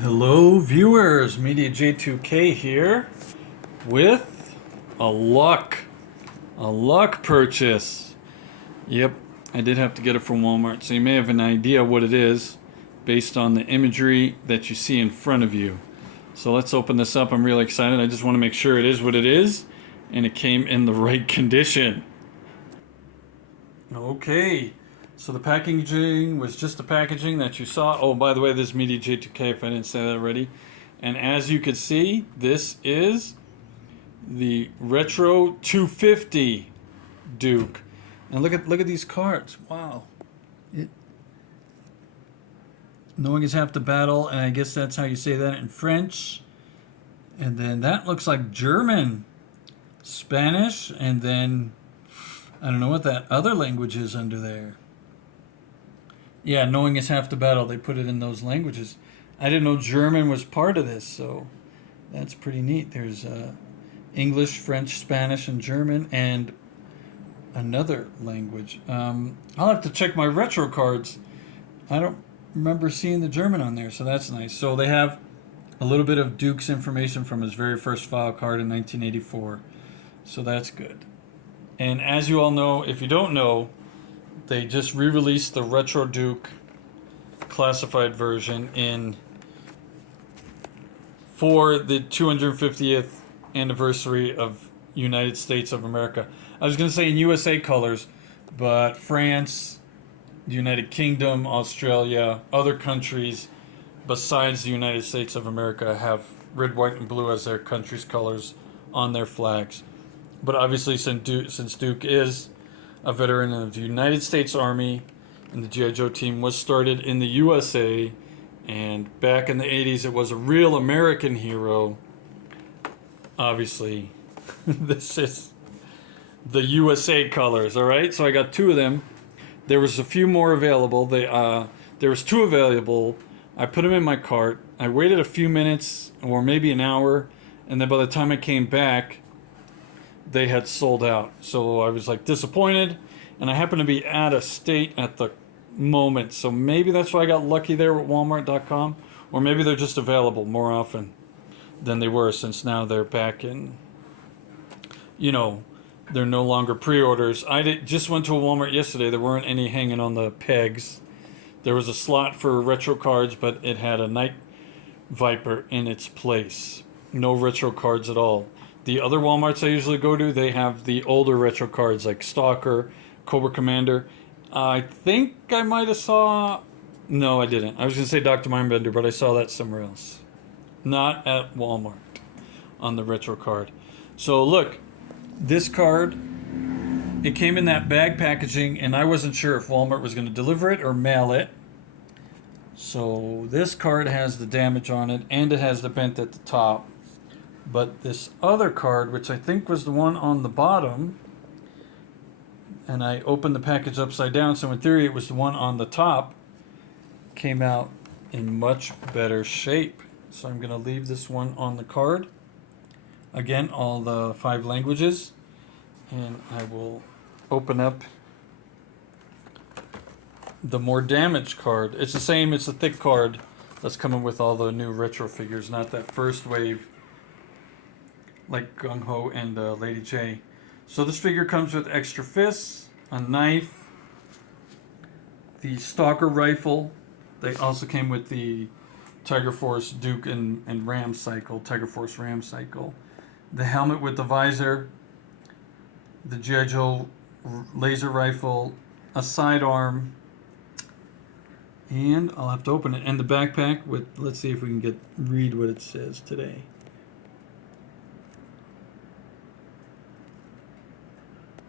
Hello viewers, Media J2K here with a luck purchase. Yep, I did have to get it from Walmart, so you may have an idea what it is based on the imagery that you see in front of you. So let's open this up. I'm really excited. I just want to make sure it is what it is and it came in the right condition. Okay, so the packaging was just the packaging that you saw. Oh, by the way, this is Media J2K if I didn't say that already. And as you can see, this is the Retro 250 Duke. And look at these cards. Wow. Knowing is half the battle, and I guess that's how you say that in French. And then that looks like German, Spanish, and then I don't know what that other language is under there. Yeah, knowing is half the battle. They put it in those languages. I didn't know German was part of this, so that's pretty neat. There's English, French, Spanish, and German, and another language. I'll have to check my retro cards. I don't remember seeing the German on there, so that's nice. So they have a little bit of Duke's information from his very first file card in 1984, so that's good. And as you all know, if you don't know, they just re-released the Retro Duke classified version for the 250th anniversary of United States of America. I was going to say in USA colors, but France, the United Kingdom, Australia, other countries besides the United States of America have red, white, and blue as their country's colors on their flags. But obviously, since Duke is a veteran of the United States Army, and the G.I. Joe team was started in the USA, and back in the 80s it was a real American hero. Obviously, this is the USA colors, alright? So I got two of them. There was a few more available. There was two available. I put them in my cart. I waited a few minutes, or maybe an hour, and then by the time I came back, they had sold out. So I was like disappointed, and I happened to be out of state at the moment, so maybe that's why I got lucky there with Walmart.com, or maybe they're just available more often than they were, since now they're back in, they're no longer pre-orders. Just went to a Walmart yesterday. There weren't any hanging on the pegs. There was a slot for retro cards, but it had a Night Viper in its place. No retro cards at all. The other Walmarts I usually go to, they have the older retro cards like Stalker, Cobra Commander. I think I might have saw... No, I didn't. I was going to say Dr. Mindbender, but I saw that somewhere else. Not at Walmart on the retro card. So look, this card, it came in that bag packaging, and I wasn't sure if Walmart was going to deliver it or mail it. So this card has the damage on it, and it has the bent at the top. But this other card, which I think was the one on the bottom, and I opened the package upside down, so in theory it was the one on the top, came out in much better shape. So I'm going to leave this one on the card. Again, all the 5 languages. And I will open up the more damaged card. It's the same, it's a thick card that's coming with all the new retro figures, not that first wave like Gung Ho and Lady J. So this figure comes with extra fists, a knife, the Stalker rifle. They also came with the Tiger Force Duke and Ram cycle, Tiger Force Ram cycle. The helmet with the visor, the G.I. Joe laser rifle, a sidearm, and I'll have to open it. And the backpack with, let's see if we can read what it says today.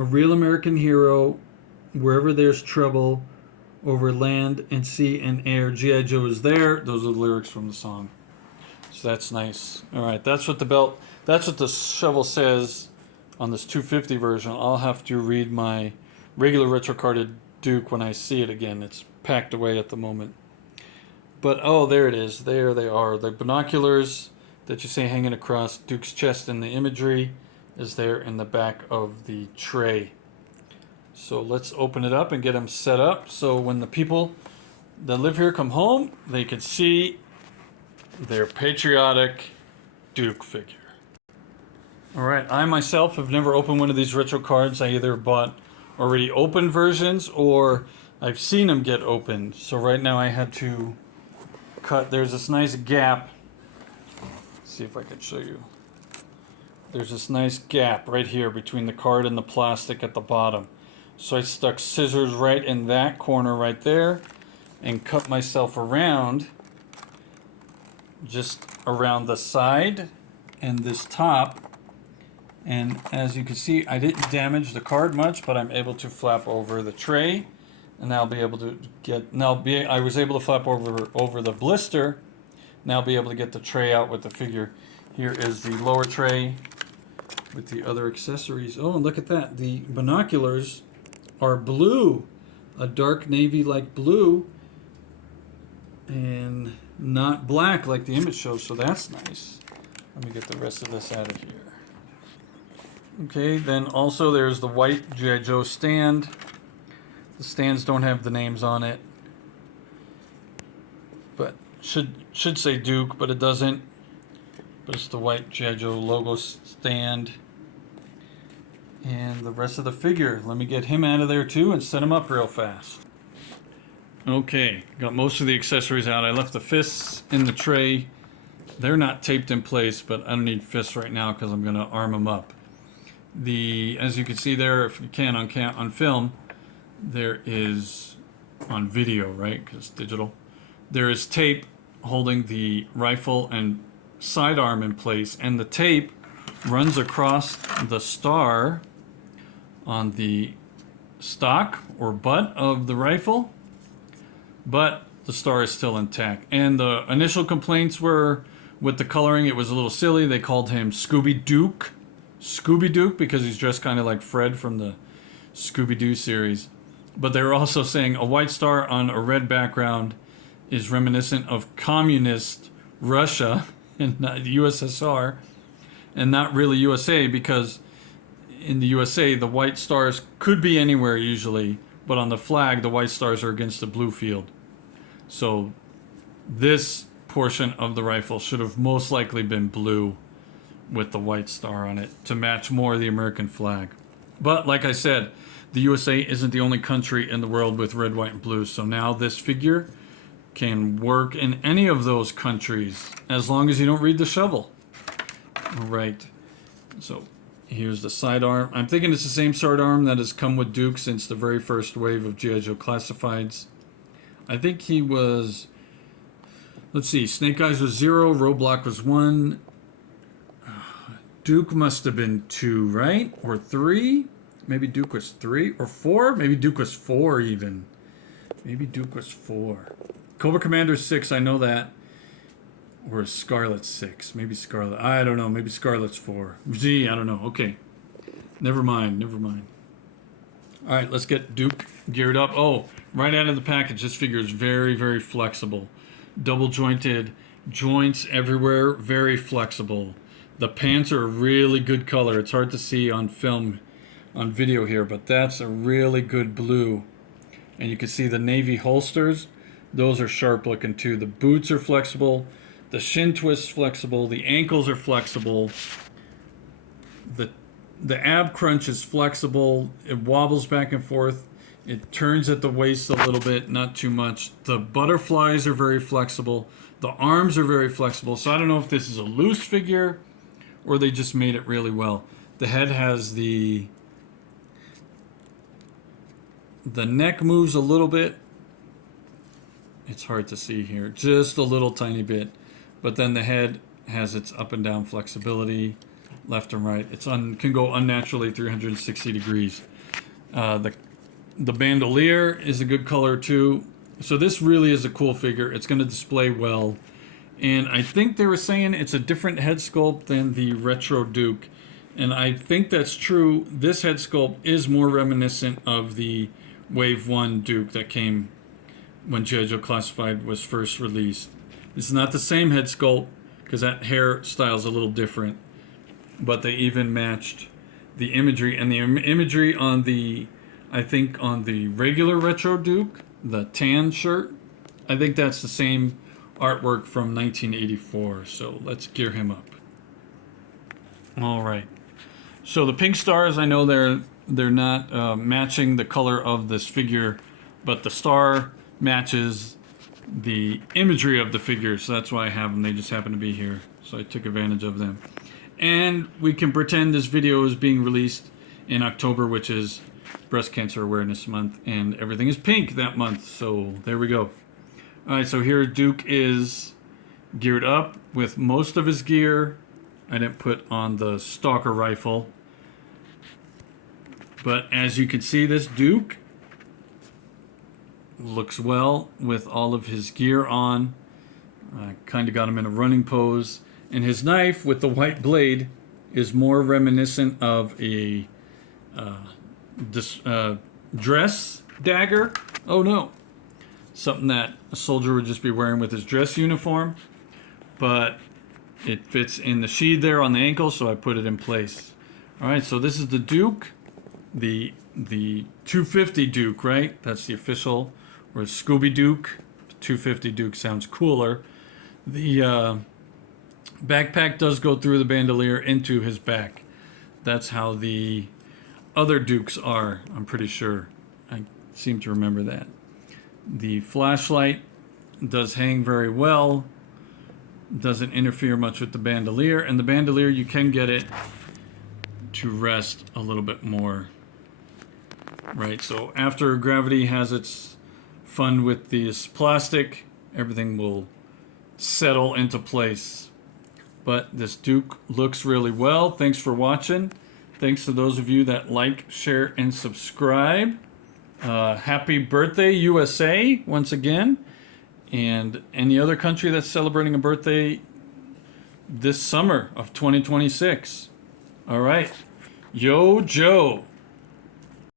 A real American hero, wherever there's trouble, over land and sea and air, G.I. Joe is there. Those are the lyrics from the song. So that's nice. All right, that's what the shovel says on this 250 version. I'll have to read my regular retro carded Duke when I see it again. It's packed away at the moment. But oh, there it is. There they are. The binoculars that you see hanging across Duke's chest in the imagery is there in the back of the tray. So let's open it up and get them set up, so when the people that live here come home, they can see their patriotic Duke figure. Alright, I myself have never opened one of these retro cards. I either bought already opened versions or I've seen them get opened. So right now I had to cut, there's this nice gap. Let's see if I can show you. There's this nice gap right here between the card and the plastic at the bottom. So I stuck scissors right in that corner right there and cut myself around, just around the side and this top. And as you can see, I didn't damage the card much, but I'm able to flap over the tray, and I'll be able to get, I was able to flap over the blister. Now I'll be able to get the tray out with the figure. Here is the lower tray with the other accessories. Oh, and look at that. The binoculars are blue, a dark navy-like blue, and not black like the image shows, so that's nice. Let me get the rest of this out of here. Okay, then also there's the white G.I. Joe stand. The stands don't have the names on it, but should say Duke, but it doesn't. But it's the white G.I. Joe logo stand. And the rest of the figure, let me get him out of there too and set him up real fast. Okay, got most of the accessories out. I left the fists in the tray. They're not taped in place, but I don't need fists right now because I'm going to arm them up. As you can see there, if you can on film, there is on video, right? Because it's digital. There is tape holding the rifle and sidearm in place, and the tape runs across the star on the stock or butt of the rifle, but the star is still intact. And the initial complaints were with the coloring, it was a little silly. They called him Scooby-Duke because he's dressed kind of like Fred from the Scooby-Doo series. But they were also saying a white star on a red background is reminiscent of communist Russia and not the USSR, and not really USA, because in the USA the white stars could be anywhere usually, but on the flag the white stars are against the blue field. So this portion of the rifle should have most likely been blue with the white star on it to match more of the American flag. But like I said, the USA isn't the only country in the world with red, white, and blue, so now this figure can work in any of those countries as long as you don't read the shovel. All right, so here's the sidearm. I'm thinking it's the same sidearm that has come with Duke since the very first wave of G.I. Joe Classifieds. I think he was, let's see, SnakeEyes was 0, Roadblock was 1, Duke must have been 2, right? Or 3? Maybe Duke was 3 or 4? Maybe Duke was 4 even. Maybe Duke was 4. Cobra Commander's 6, I know that. Or Scarlet 6. Maybe Scarlet. I don't know. Maybe Scarlet's 4. Gee, I don't know. Okay. Never mind. Alright, let's get Duke geared up. Oh, right out of the package, this figure is very, very flexible. Double jointed joints everywhere. Very flexible. The pants are a really good color. It's hard to see on film, on video here, but that's a really good blue. And you can see the navy holsters. Those are sharp looking too. The boots are flexible. The shin twist's flexible. The ankles are flexible. The ab crunch is flexible. It wobbles back and forth. It turns at the waist a little bit, not too much. The butterflies are very flexible. The arms are very flexible. So I don't know if this is a loose figure or they just made it really well. The head has the neck moves a little bit. It's hard to see here, just a little tiny bit. But then the head has its up and down flexibility, left and right. It's can go unnaturally 360 degrees. The bandolier is a good color too. So this really is a cool figure. It's going to display well. And I think they were saying it's a different head sculpt than the Retro Duke. And I think that's true. This head sculpt is more reminiscent of the Wave 1 Duke that came when G.I. Joe Classified was first released. This is not the same head sculpt because that hairstyle is a little different. But they even matched the imagery. And the imagery on the, I think on the regular Retro Duke, the tan shirt, I think that's the same artwork from 1984. So let's gear him up. All right. So the pink stars, I know they're not matching the color of this figure, but the star matches the imagery of the figure, so that's why I have them. They just happen to be here, so I took advantage of them. And we can pretend this video is being released in October, which is Breast Cancer Awareness Month, and everything is pink that month, so there we go. Alright, so here Duke is geared up with most of his gear. I didn't put on the Stalker rifle. But as you can see, this Duke looks well with all of his gear on. I kind of got him in a running pose. And his knife with the white blade is more reminiscent of a dress dagger. Oh no. Something that a soldier would just be wearing with his dress uniform. But it fits in the sheath there on the ankle, so I put it in place. Alright, so this is the Duke. The 250 Duke, right? That's the official. Or Scooby Duke. 250 Duke sounds cooler. The backpack does go through the bandolier into his back. That's how the other Dukes are, I'm pretty sure. I seem to remember that. The flashlight does hang very well. Doesn't interfere much with the bandolier. And the bandolier, you can get it to rest a little bit more. Right, so after gravity has its fun with this plastic, everything will settle into place. But this Duke looks really well. Thanks for watching. Thanks to those of you that like, share, and subscribe. Happy birthday, USA, once again. And any other country that's celebrating a birthday this summer of 2026. All right. Yo, Joe.